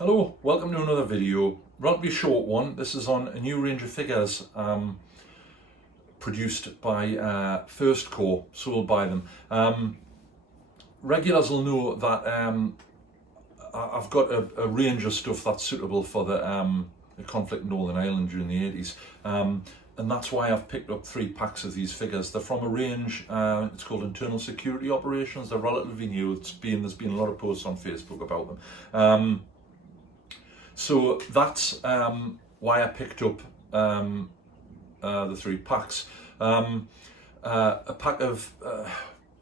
Hello, welcome to another video. Relatively short one. This is on a new range of figures produced by First Corps, sold by them. Regulars will know that I've got a range of stuff that's suitable for the conflict in Northern Ireland during the 80s. And that's why I've picked up 3 packs of these figures. They're from a range, it's called Internal Security Operations. They're relatively new. There's been a lot of posts on Facebook about them. So that's why I picked up the 3 packs. A pack of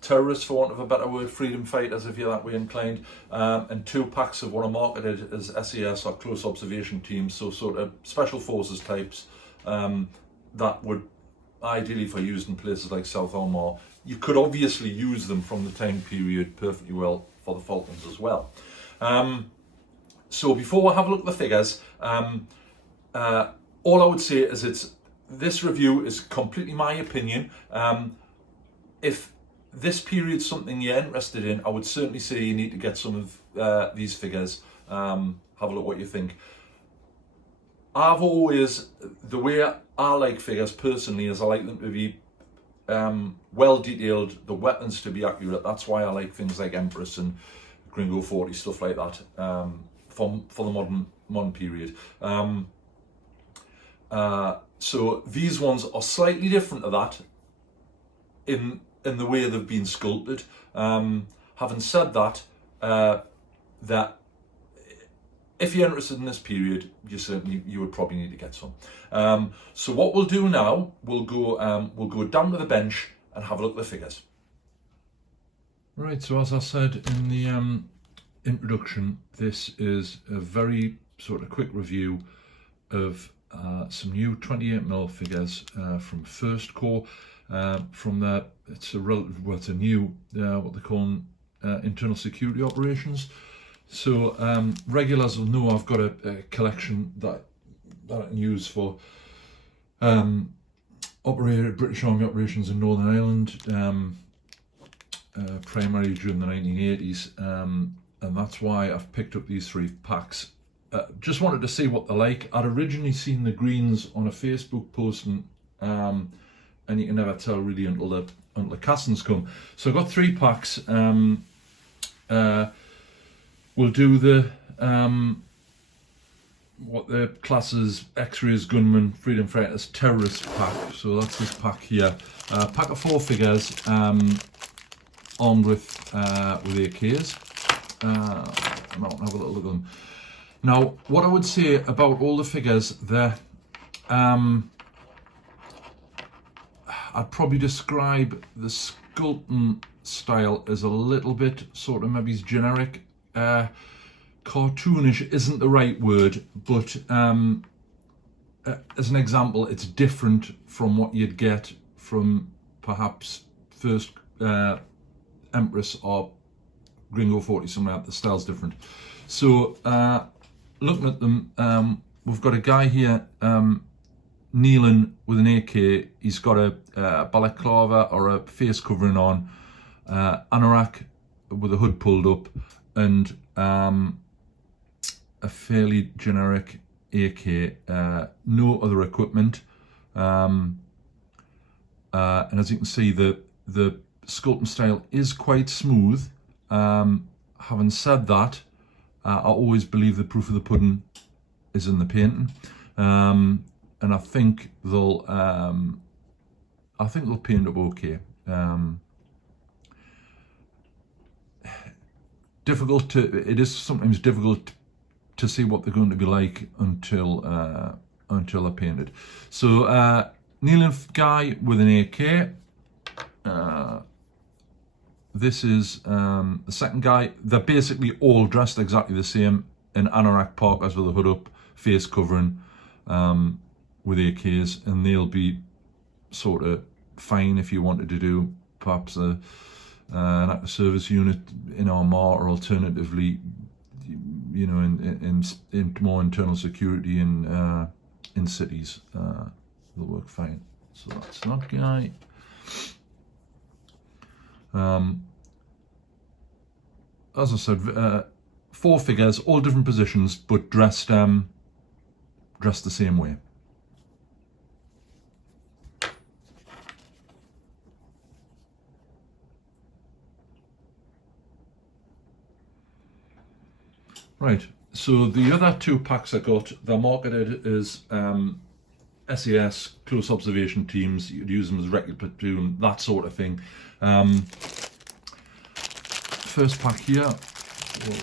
terrorists, for want of a better word, freedom fighters if you're that way inclined, and 2 packs of what are marketed as SAS or close observation teams, so sort of special forces types that would ideally for used in places like South Armagh. You could obviously use them from the time period perfectly well for the Falklands as well. So before we have a look at the figures, all I would say is this review is completely my opinion. If this period's something you're interested in, I would certainly say you need to get some of these figures. Have a look what you think. I've always, the way I like figures personally is I like them to be well detailed, the weapons to be accurate. That's why I like things like Empress and Gringo 40, stuff like that. For the modern period. So these ones are slightly different to that in the way they've been sculpted. Having said that, that if you're interested in this period, you would probably need to get some. So what we'll do now, we'll go down to the bench and have a look at the figures. Right. So as I said in the introduction, this is a very sort of quick review of some new 28mm figures from First Corps. From it's a new what they call internal security operations. So regulars will know I've got a collection that I can use for British Army operations in Northern Ireland, primarily during the 1980s. And that's why I've picked up these 3 packs. Just wanted to see what they're like. I'd originally seen the greens on a Facebook post, and you can never tell really until the castings come. So I've got 3 packs. We'll do the what the classes X-rays, gunmen, freedom fighters, terrorist pack. So that's this pack here. Pack of 4 figures, armed with AKs. I'll have a little look at them. Now, what I would say about all the figures, I'd probably describe the sculpting style as a little bit sort of maybe generic. Cartoonish isn't the right word, but as an example, it's different from what you'd get from perhaps First Empress or Gringo 40, something like that. The style's different. So looking at them, we've got a guy here kneeling with an AK. He's got a balaclava or a face covering on, anorak with the hood pulled up, and a fairly generic AK, no other equipment, and as you can see, the sculpting style is quite smooth. Having said that, I always believe the proof of the pudding is in the painting, and I think they'll paint up okay. It is sometimes difficult to see what they're going to be like until they're painted. So kneeling guy with an AK. This is the second guy. They're basically all dressed exactly the same in anorak parkas with a hood up, face covering, with AKs, and they'll be sort of fine if you wanted to do perhaps an active service unit in Armagh, or alternatively, you know, in more internal security in cities. They'll work fine. So that's that guy. As I said, 4 figures, all different positions, but dressed dressed the same way. Right, so the other 2 packs I got, they're marketed as SAS, close observation teams. You'd use them as recce platoon, that sort of thing. First pack here, we'll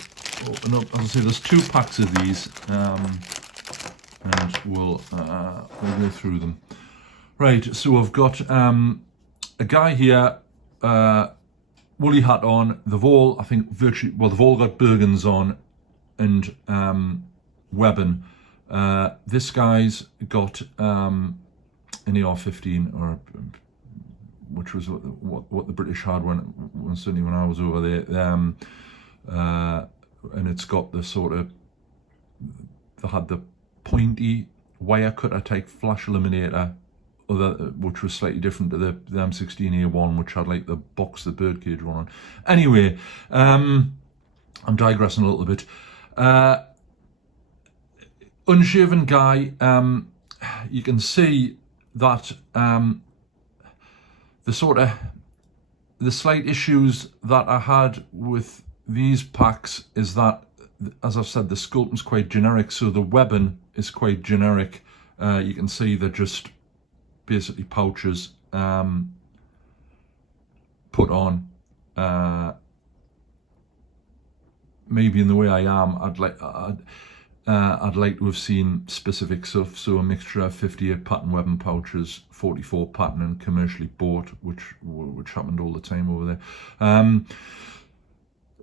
open up. As I say, there's 2 packs of these, and we'll go through them. Right, so I've got a guy here, woolly hat on. They've all, I think, virtually, well, they've all got Bergens on, and weapon. This guy's got an AR-15, or which was what the British had certainly when I was over there. And it's got the sort of, they had the pointy wire cutter type flash eliminator, which was slightly different to the M16A1, which had like the box, the birdcage one on. Anyway, I'm digressing a little bit. Unshaven guy. You can see that the slight issues that I had with these packs is that, as I've said, the sculpting's quite generic, so the weapon is quite generic. You can see they're just basically pouches put on. Maybe in the way I am, I'd like to have seen specific stuff. So a mixture of 58 pattern weapon pouches, 44 pattern and commercially bought, which happened all the time over there.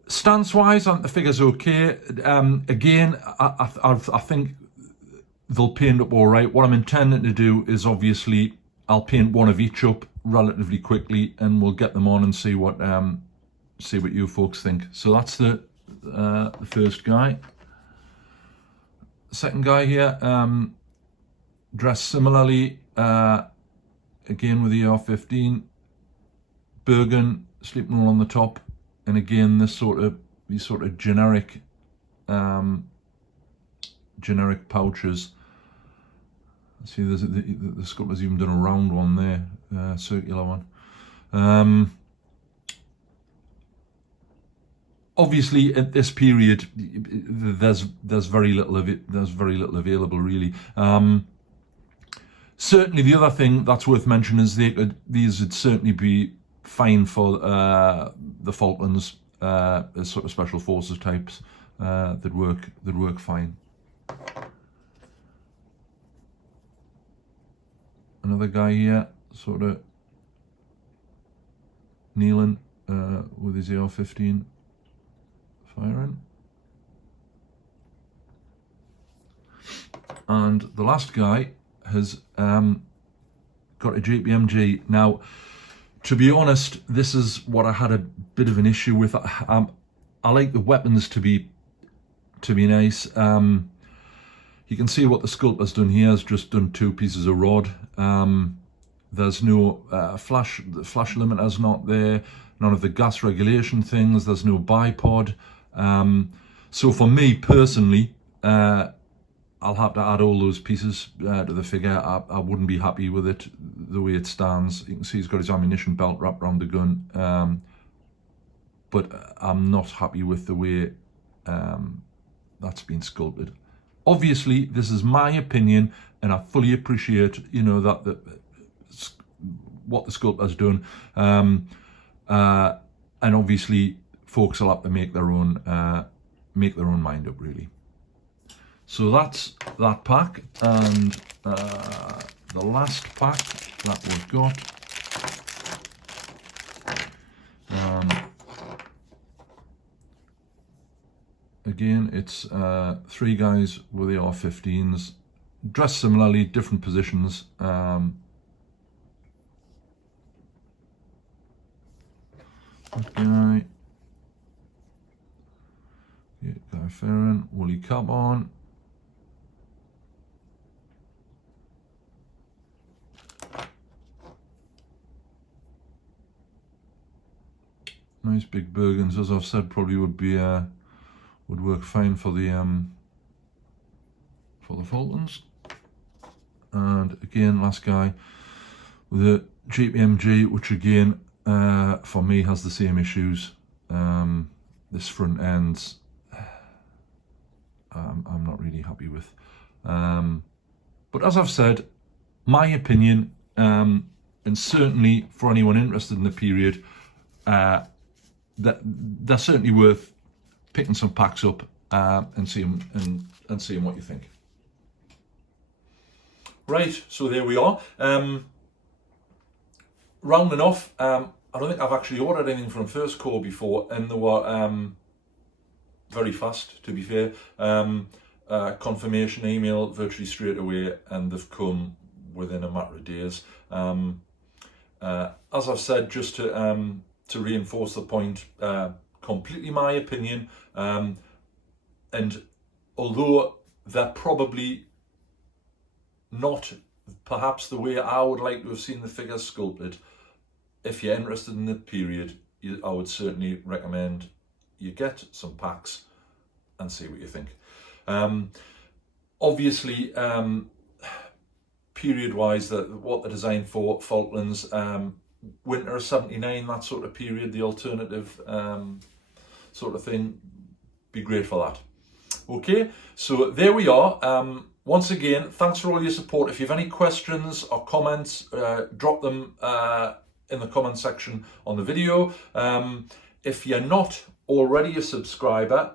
Stance wise, the figure's okay. Again, I think they'll paint up all right. What I'm intending to do is, obviously, I'll paint one of each up relatively quickly, and we'll get them on and see what you folks think. So that's the first guy. Second guy here, dressed similarly, again with the AR-15, Bergen, sleeping all on the top, and again these sort of generic pouches. See, the sculptor's even done a round one there, circular one. Obviously, at this period, there's very little of it. There's very little available, really. Certainly, the other thing that's worth mentioning is these would certainly be fine for the Falklands, as sort of special forces types. That work fine. Another guy here, sort of kneeling with his AR-15. Firing. And the last guy has got a JPMG. Now, to be honest, this is what I had a bit of an issue with. I like the weapons to be nice. You can see what the sculptor's done here. Has just done 2 pieces of rod. There's no flash. The flash limiter's not there. None of the gas regulation things. There's no bipod. So for me personally, I'll have to add all those pieces to the figure. I wouldn't be happy with it the way it stands. You can see he's got his ammunition belt wrapped around the gun, but I'm not happy with the way that's been sculpted. Obviously, this is my opinion, and I fully appreciate, that what the sculptor's done, and obviously folks will have to make their own mind up, really. So that's that pack, and the last pack that we've got. Again, it's 3 guys with the AR-15s, dressed similarly, different positions. That guy. Guy Farron, woolly cap on. Nice big Bergens, as I've said, probably would be would work fine for the Falcons. And again, last guy with a GPMG, which again for me has the same issues. This front end's I'm not really happy with. But as I've said, my opinion, and certainly for anyone interested in the period, that they're certainly worth picking some packs up and seeing what you think. Right, so there we are. Rounding off, I don't think I've actually ordered anything from First Corps before, and they were very fast, to be fair. Confirmation email virtually straight away, and they've come within a matter of days. As I've said, just to reinforce the point, completely my opinion, and although they're probably not perhaps the way I would like to have seen the figures sculpted, if you're interested in the period, I would certainly recommend you get some packs and see what you think. Obviously, period-wise, what they're designed for, Falklands, winter of 79, that sort of period, the alternative sort of thing, be great for that. Okay, so there we are. Once again, thanks for all your support. If you have any questions or comments, drop them in the comment section on the video. If you're not already a subscriber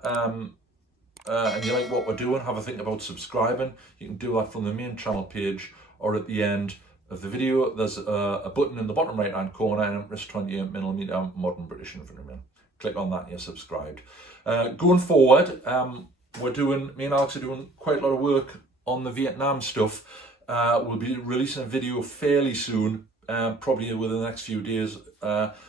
and you like what we're doing, have a think about subscribing. You can do that from the main channel page, or at the end of the video there's a button in the bottom right hand corner, and it's 28mm modern British infantryman. Click on that and you're subscribed. Going forward, me and Alex are doing quite a lot of work on the Vietnam stuff. We'll be releasing a video fairly soon, probably within the next few days,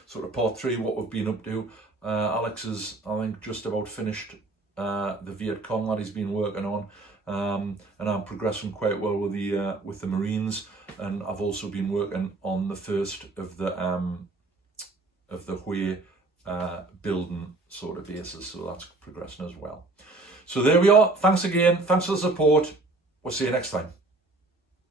sort of part 3, what we've been up to. Alex is, I think, just about finished the Viet Cong that he's been working on, and I'm progressing quite well with the Marines, and I've also been working on the first of the Hue building sort of bases, so that's progressing as well. So there we are. Thanks again. Thanks for the support. We'll see you next time.